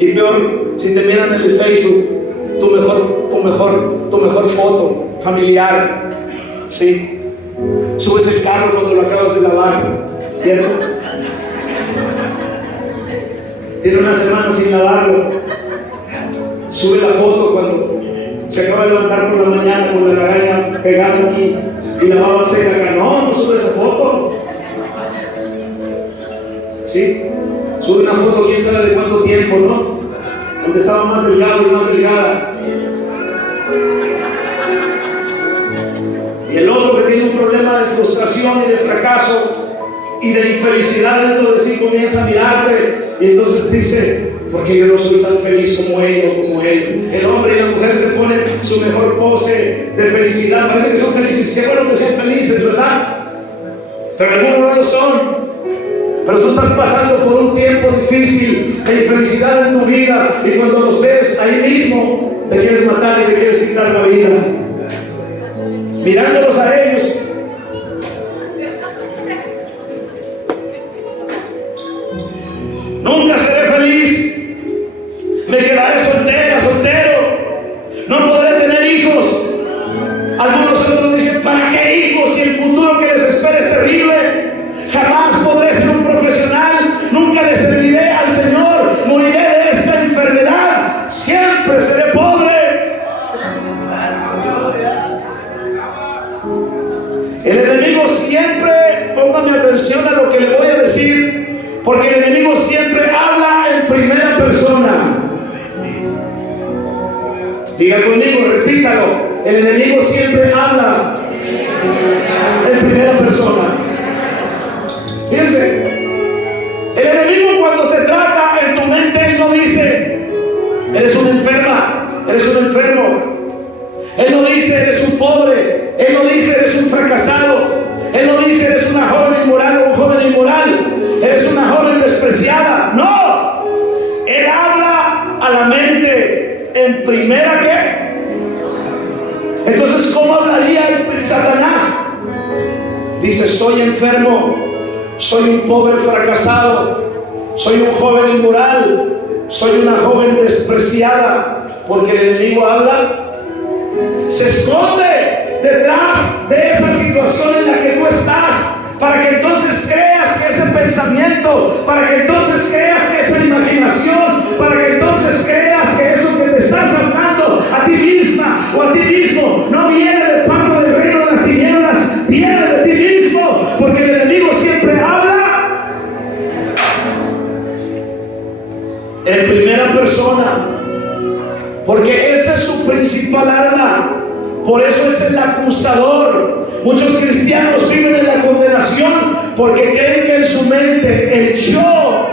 y peor, si te miran en el Facebook, tu mejor foto familiar, ¿sí? Subes el carro cuando lo acabas de lavar, ¿cierto? Tiene una semana sin lavarlo, sube la foto cuando se acaba de levantar por la mañana con la lagaña pegada aquí y la baba seca acá. No sube esa foto, ¿sí? Sube una foto quién sabe de cuánto tiempo, ¿no? Donde estaba más delgado y más delgada. Y el otro que tiene un problema de frustración y de fracaso y de infelicidad dentro de sí comienza a mirarte, y entonces dice: ¿por qué yo no soy tan feliz como ella o como él? El hombre y la mujer se ponen su mejor pose de felicidad, parece que son felices. Qué bueno que sean felices, ¿verdad? Pero algunos no lo son. Pero tú estás pasando por un tiempo difícil de infelicidad en tu vida, y cuando los ves ahí mismo te quieres matar y te quieres quitar la vida. Mirándolos a ellos, nunca seré feliz, me quedaré soltero, no podré tener hijos. Algunos otros dicen: ¿para qué hijos si el futuro que les espera es terrible? Jamás podré ser un profesional, nunca le serviré al Señor, moriré de esta enfermedad, siempre seré pobre. El enemigo siempre, póngame atención a lo que le voy a decir, porque el enemigo siempre habla en primera persona. Diga conmigo, repítalo: el enemigo siempre habla en primera persona. Fíjense, el enemigo cuando te trata en tu mente, él no dice: eres una enferma, eres un enfermo. Él no dice: eres un pobre. Él no dice: eres un fracasado. Él no dice: eres una joven inmoral o un joven inmoral. Eres una joven despreciada. No. Él habla a la mente en primera ¿qué? Entonces, ¿cómo hablaría el Satanás? Dice: soy enfermo, soy un pobre fracasado, soy un joven inmoral, soy una joven despreciada. Porque el enemigo habla, se esconde detrás de esa situación en la que tú estás, para que entonces creas que ese pensamiento, para que entonces creas que esa imaginación, para que entonces creas que eso que te estás hablando a ti misma o a ti mismo no viene de parte del reino de las tinieblas, viene de ti mismo, porque el enemigo siempre habla en primera persona, porque esa es su principal arma. Por eso es el acusador. Muchos cristianos viven en la condenación porque creen que en su mente el yo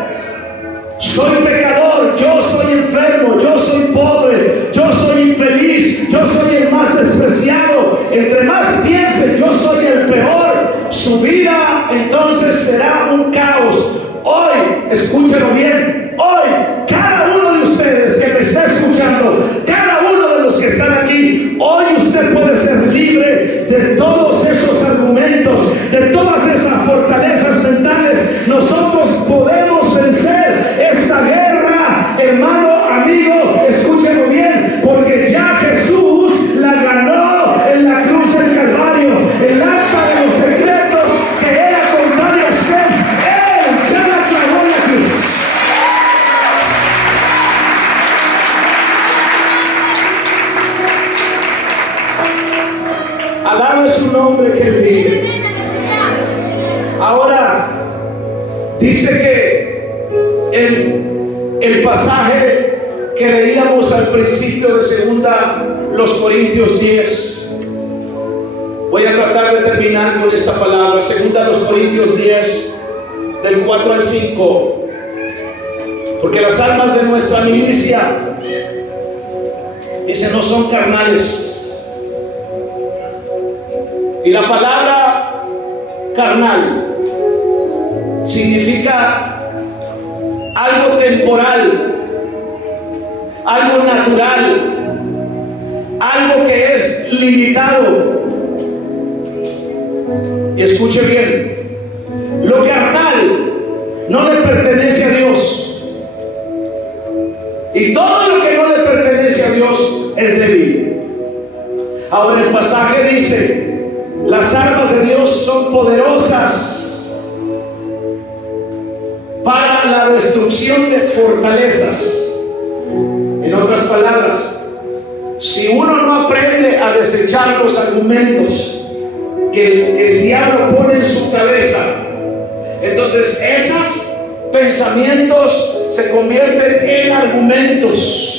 soy pecador, yo soy enfermo, yo soy pobre, yo soy infeliz, yo soy el más despreciado. Entre más piensen yo soy el peor, su vida entonces será un caos. Hoy, escúchenlo bien, hoy cada uno de ustedes que me está escuchando, cada uno de los que están aquí, hoy usted puede ser libre de todos esos argumentos, de todas esas fortalezas mentales. Nosotros podemos vencer esta guerra, hermano, amigo, escúchenlo bien, porque ya Jesús la ganó en la cruz del Calvario. El acta de los secretos que era contrario a usted, Él ya la clavó en la cruz. Alaba su nombre que vive. Ahora, dice que el pasaje que leíamos al principio de 2 Corintios 10, voy a tratar de terminar con esta palabra. 2 Corintios 10, del 4 al 5. Porque las armas de nuestra milicia, dice, no son carnales. Y la palabra carnal significa algo temporal, algo natural, algo que es limitado. Y escuche bien, lo carnal no le pertenece a Dios, y todo lo que no le pertenece a Dios es débil. Ahora el pasaje dice, las armas de Dios son poderosas para la destrucción de fortalezas. En otras palabras, si uno no aprende a desechar los argumentos que el diablo pone en su cabeza, entonces esos pensamientos se convierten en argumentos.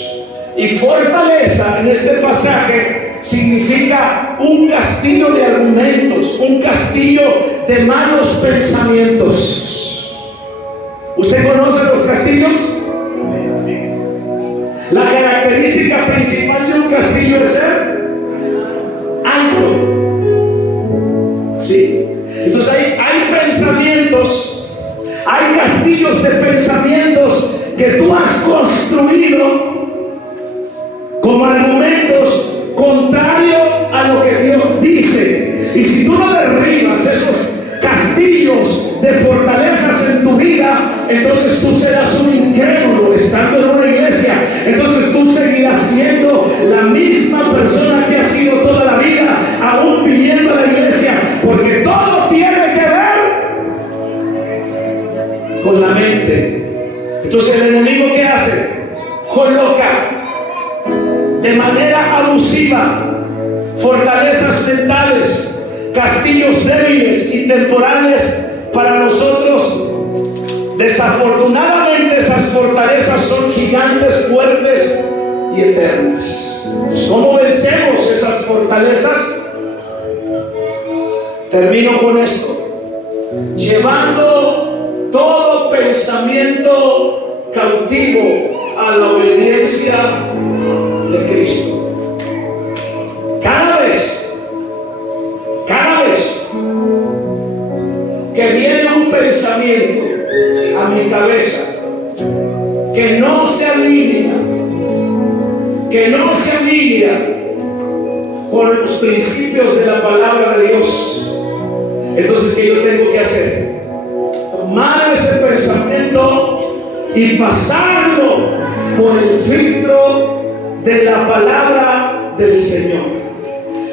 Y fortaleza en este pasaje significa un castillo de argumentos, un castillo de malos pensamientos. ¿Usted conoce los castillos? La característica principal de un castillo es ser alto. ¿Sí? Entonces hay pensamientos, hay castillos de pensamientos que tú has construido como argumentos contrario a lo que Dios dice. Y si tú no derribas esos castillos de fortalezas en tu vida, entonces tú serás un incrédulo estando en una iglesia. Entonces tú seguirás siendo la misma persona que has sido toda la vida, aún viniendo a la iglesia, porque todo tiene que ver con la mente. Entonces el enemigo, ¿qué hace? Coloca de manera abusiva fortalezas mentales, castillos débiles y temporales para nosotros. Desafortunadamente esas fortalezas son gigantes, fuertes y eternas. ¿Cómo vencemos esas fortalezas? Termino con esto: llevando todo pensamiento cautivo a la obediencia de Cristo. Cada vez que viene un pensamiento a mi cabeza que no se alinea con los principios de la palabra de Dios, entonces ¿qué yo tengo que hacer? Tomar ese pensamiento y pasarlo por el filtro de la palabra del Señor.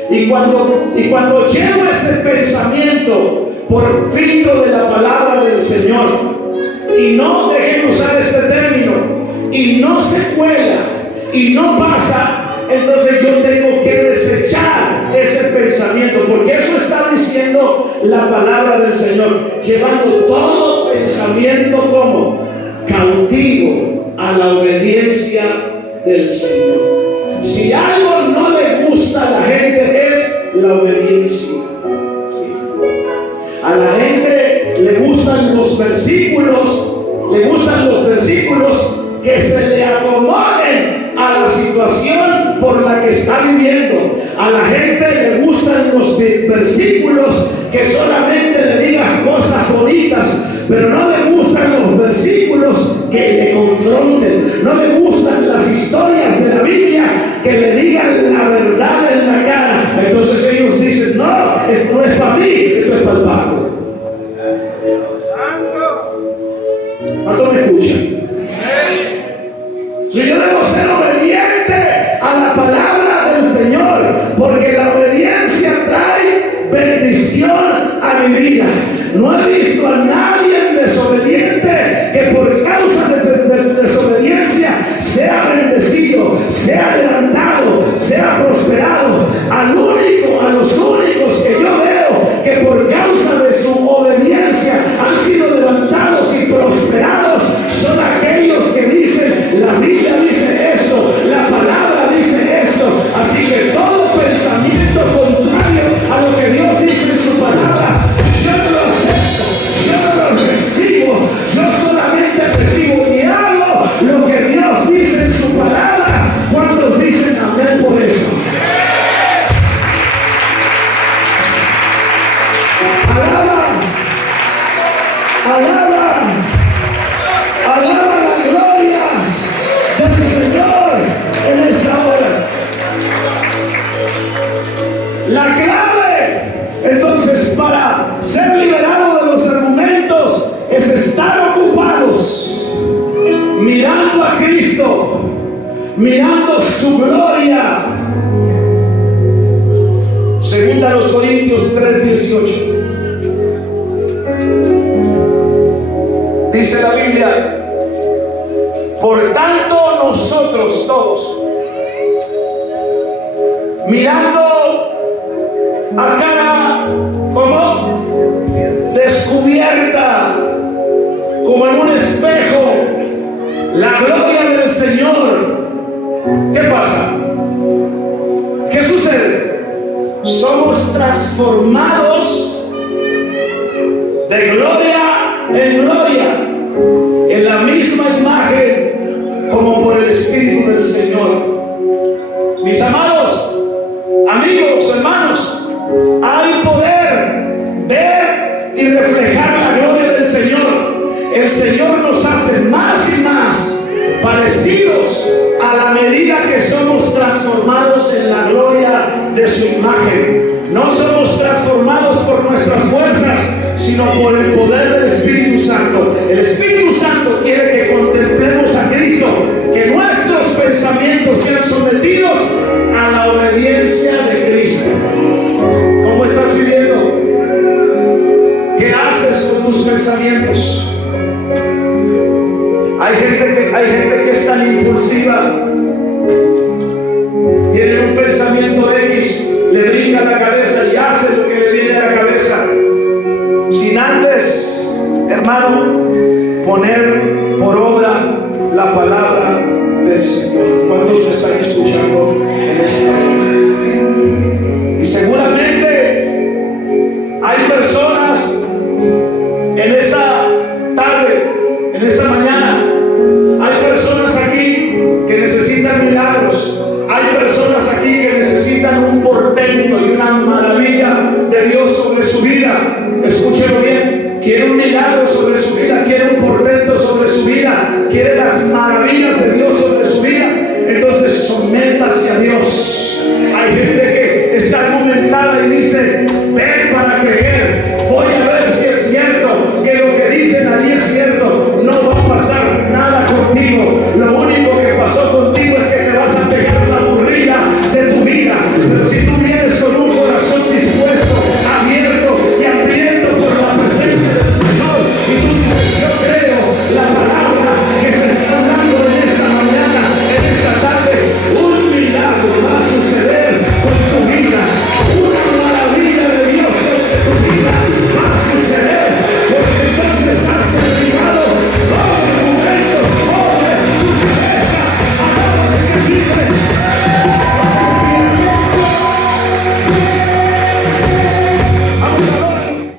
Y cuando llevo ese pensamiento por el filtro de la palabra del Señor, y no, dejen usar este término, y no se cuela y no pasa, entonces yo tengo que desechar ese pensamiento, porque eso está diciendo la palabra del Señor, llevando todo pensamiento como cautivo a la obediencia del Señor. Si algo no le gusta a la gente los versículos que se le acomoden a la situación por la que está viviendo. A la gente le gustan los versículos que solamente le digan cosas bonitas, pero no le gustan los versículos que le confronten. No le gustan las historias de la Biblia que le digan la verdad en la cara. Entonces ellos dicen: no, esto no es para mí, esto es para el Pablo. ¿Cuánto me escuchan? Si yo debo ser obediente a la palabra del Señor, porque la obediencia trae bendición a mi vida. No he visto a nadie desobediente que por causa de desobediencia sea bendecido, sea levantado, sea prosperado. A los únicos que yo veo que por causa de su obediencia han sido levantados y prosperados son aquellos que dicen: la Biblia dice esto, la palabra dice esto. Así que todo pensamiento contrario a lo que Dios dice en su palabra, yo no lo acepto, yo no lo recibo. Yo solamente recibo y hago lo que Dios dice en su palabra. ¿Cuántos dicen amén por eso? Alaba la gloria del Señor en esta hora. La clave, entonces, para ser liberado de los argumentos es estar ocupados mirando a Cristo, mirando su gloria. Segunda a los Corintios 3:18. Dice la Biblia: por tanto nosotros todos, mirando a cara como descubierta, como en un espejo, la gloria del Señor, ¿qué pasa? ¿Qué sucede? Somos transformados de gloria en gloria, en la misma imagen como por el Espíritu del Señor. Mis amados, amigos, hermanos, hay poder ver y reflejar la gloria del Señor. El Señor nos hace más y más parecidos a la medida que somos transformados en la gloria de su imagen. No somos transformados por nuestras fuerzas, sino por el poder del Espíritu Santo. El Espíritu Santo quiere que contemplemos a Cristo, que nuestros pensamientos sean sometidos a la obediencia de Cristo. ¿Cómo estás viviendo? ¿Qué haces con tus pensamientos? Hay gente que es tan impulsiva, tiene un pensamiento X, le brinca la cabeza y hace lo que le viene a la cabeza, sin antes, hermano, poner por obra la palabra del Señor. ¿Cuántos me están escuchando en esta hora?